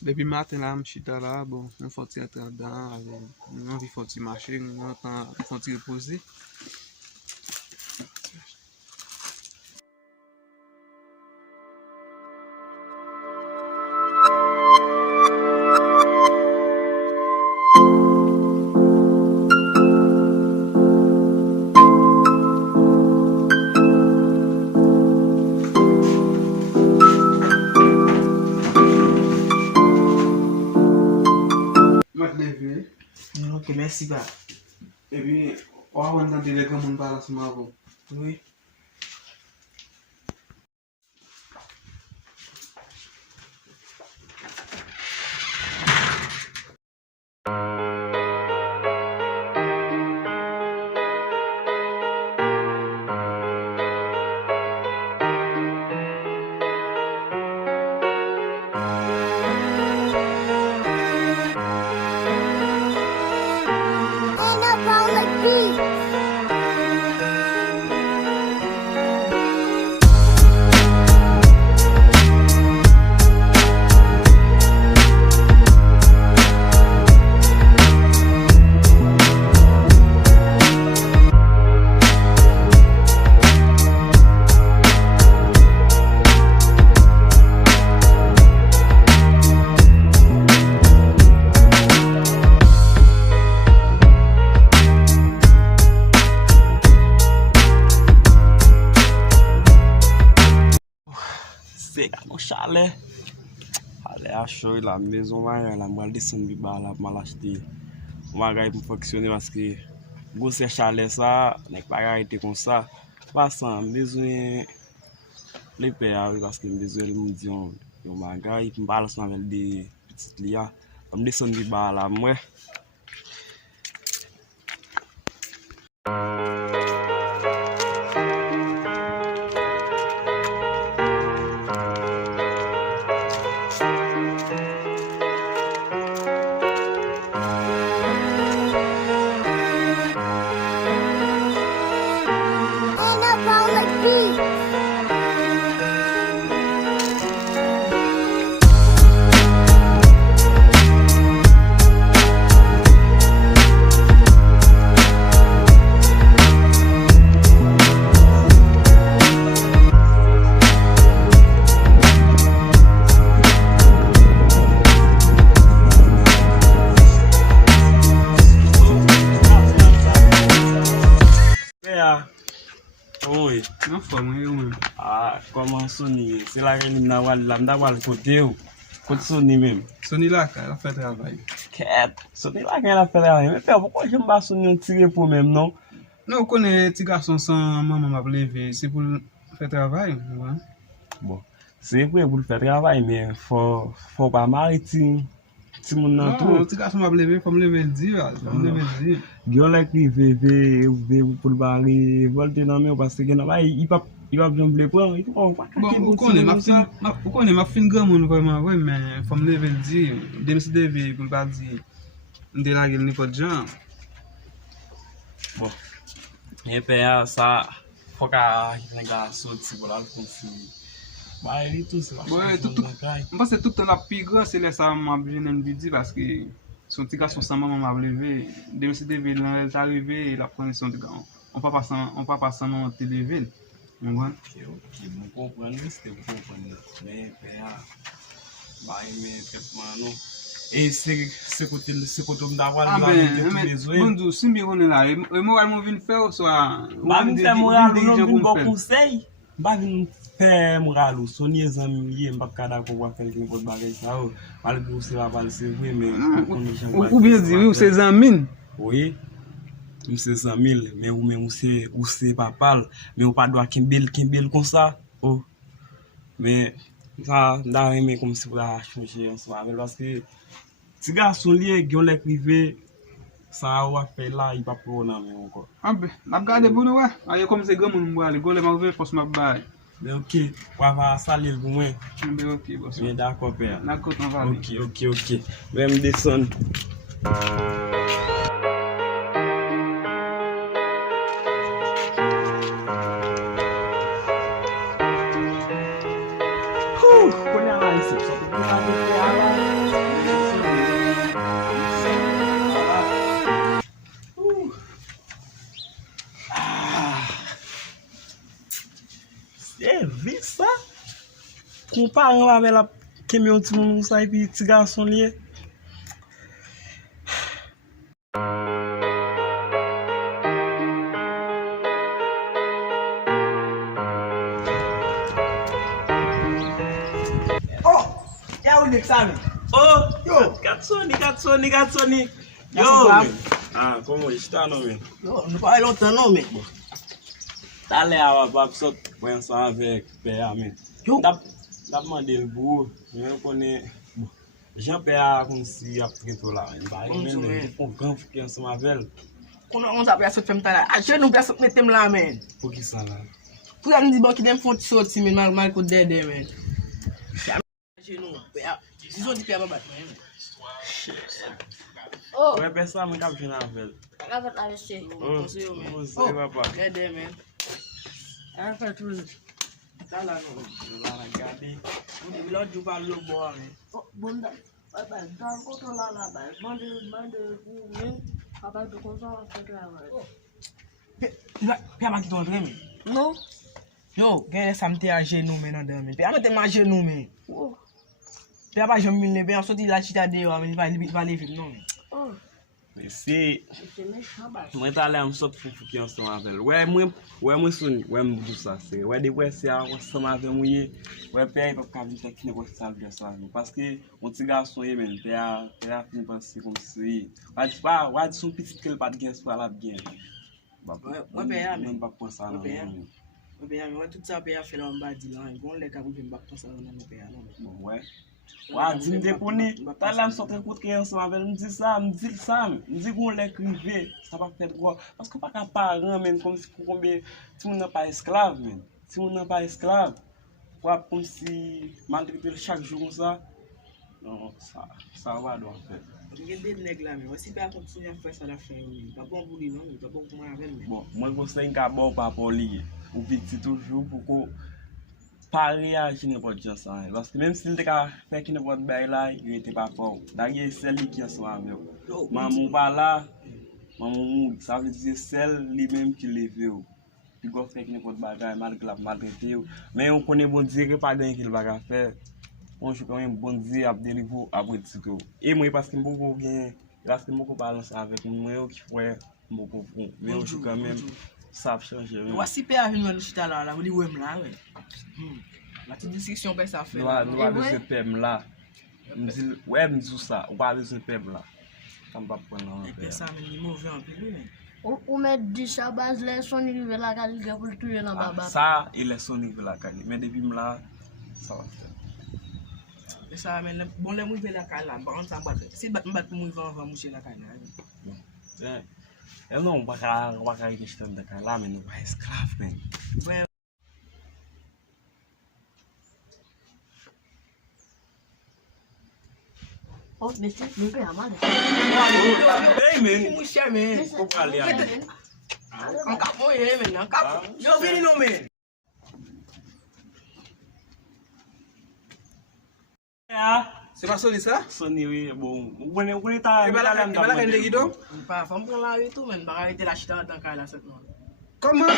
Depuis matin là, je suis là, bon, on faut rentrer dedans, on faut marcher, on faut reposer. Je vais te lever. Ok, merci pas. Et puis, on va entendre les grands monde parler ensemble avant. Oui. C'est mon chalet. Allez, à chaud, la maison, la mal descendre, la mal acheter. On va pour fonctionner parce que gros chalet, ça, n'est pas arrêté comme ça. Pas sans besoin les pères, parce que besoin de me dire, on va gagner, on parle avec des petites lias. On descend du bas là, moi. Oui. Non, faut moi. Ah, comment sonner? C'est la reine n'a côté ou côté sonner même. Sonny là, elle a fait travail. Quête, sonner là quand elle a fait rien. Mais père, pourquoi j'aime pas sonner un tirer pour même non? Non, on connaît petit garçon sans maman m'a levé, c'est pour faire travail. Ouais. Bon, c'est vrai pour faire travail, mais faut pas m'arrêter. Si mon nan Non, tout, petit garçon m'a levé, faut me lever le dire, faut me lever le dire. gyon lek li ve pour bari volte nan men parce que gen ba il pas bien blé prendre, il faut pas Bon, kaké on pour connaît, ça. ma fin grand monde vraiment, ouais, mais faut me lever le dire. Dès me lever pour pas dire, m'de la gueule n'importe genre. Bon, et père ça faut ka un gars sorti pour la confiner. Bah il tout c'est Ouais, tout, moi c'est tout le temps la plus grand, c'est là ça m'a besoin de dire parce que son petit garçon sans maman m'a levé. Dès me lever, là, elle est arrivée, il a pris son petit garçon. On peut pas sans maman te lever. Ouais. Ok, vous comprenez, c'était vous comprenez. Mais père, bah il met traitement non. Et c'est côté d'avoir la Mais, bon Dieu, si je suis là, et moi, je vais faire, soit. Ba vin fè moral ou non vin bon conseil. Ba vin fè moral ou sonye zanmi liye mbap kada ko wap fel kin pot bagay sa ou. Malgré ou se va pal se vwe mais Ou bien dire, ou c'est un mine. Oui. Mse 100 000 mais ou men ou se pa pal mais ou pa doit kimbel comme ça. Oh. Mais ça da reme comme si pour la changer ensemble parce que ti garçon liye gyon lek rive ça a fait là, il va pas prendre mais encore. Ah ben, la garde pour nous, ouais. Aïe, comme c'est grand, mon bois, les gars, les mauvais, faut se m'abailler. Mais ok, on va salir pour moi. Ben, ok, boss. Bien d'accord, père. D'accord, on va aller. Ok. Je vais me descendre. Ouh, on est là ici. Ça peut pas aller là. vi sa. Kompare avec la keme yon ti moun sa et puis ti garçon liye. Oh, ya ou nek sa men? Oh, Yo. Katsoni. Yo, Nasıl men. Ah, komo está no men. Yo, nou pa lontan non men. Tale a wap sot pren sa avec pè a men. Yo. Dap mande l'bou, men konen, jan pè a kon si ap treto la. Ba Bon, men, men. pou gran fouke an sa mavel. Konon on sa pe asot fèm tala. A jen nou pe asot metem la men. Pou ki sa la? Pou ya mdi bon ki dem fon ti soti men, mal ko dede men. Ya jen nou, pe a, dizon di pe a babat men. Oh, Wè pè sa men kap jen avel. akapet AVC. Konse yo men. Oh, se wapa. Dede men. Akapet rouge. Tala nou. La la gade. Mdi bilon jou pa lo bo a men. Oh, bunda. Baba, dan koto la la ba. Mande men. Papa de konsa se travay. Pe a maki ton dre men. Non? Yo, gen lè samte a jen nou men an den men. Pe a metem a jen nou men. Oh. Pe a pa jen mil ne pe, an soti la chita de yo, men va levit non men. Oh. Men se, Se me chabas. mwen tale am sot pou fouke an sa mavel. Wè mwen son, wè mbou sa se. Wè de wè se a an sa mavel mouye. Wè pe a yon kavi tekine wè salve an sa mavel. Paske, mwen ti garçon ye men, pe a fin panse kom si. Wè di son pitit ke l pat gen sou alap gen. Wè pe a men. Mwen pa ponsa nan Wè pe a. mwen. Wè tout sa pe a fè la mba di lan. Gon lè ka pou jen bak ton sa nan pe a non. Bon, wè. Wè, di m depone, tale am sote kote ke yon sa mavel, m di sa, m di goun lè krive, sa pa fèt gwa. Paske pa ka paran men, kom si pou konbe, ti moun nan pa esklav men. Ti moun nan pa esklav. Wap kom si maltrite l chak jou kon sa. Non, sa wad wap fèt. Gen de neg la men. Wè si pe a kontinye fè sa la fè yon men. Pa bon pou li non, pa bon pou mavel men. Bon, mwen gosè yon ka bo pa po li, ou piti toujou pou ko pa reaji nepot jan sa. Paske menm si l te ka fè ki nepot bay la, yon ete pa pou. Dagye sel li ki yon sa ame yo. Mamou pa la, mamou mou, sa vle dize sel li menm ki leve yo. Pi go fè ki nepot bagay, malgrete yo. Men yon konen bon dire pa den ki l baga fè. On jou konen bon dire ap derivo ap wetiko. E mwen paske mboko gen, paske mboko balans avek mwen yo ki fwe mboko fwen. Men yon jou konen sa ap chanje. Wè si pe a vin wè nou chita la, wè di wèm la wè. La ti diskisyon pe sa fè. Nou a beze pem la. Wè mdou sa, ou pa beze pem la. Tam pa pwen nan E pe. pe sa men ni mouve an pi men. Ou met di chabas le son rive la kali ge pou touye nan baba. Sa, il e son nive la kali. Men depi m la, sa va fè. E sa men, bon le mouve la kal la, bakan sa bat. Si bat mbat pou mouve an mouche la kal la. E non, waka ite chitan de kali la men, wè esklav men. Wè. Oh, besi, mpe amade. Hey men, Mouche men. kou pali a men. An kap mouye men, an kap. Yo vini nou men. Se pa soni sa? Soni we, bon, wè ta... E bala kende gido? Pa, fam pran la we tou men, baka ite la chita an tan kal la set nou. Koman?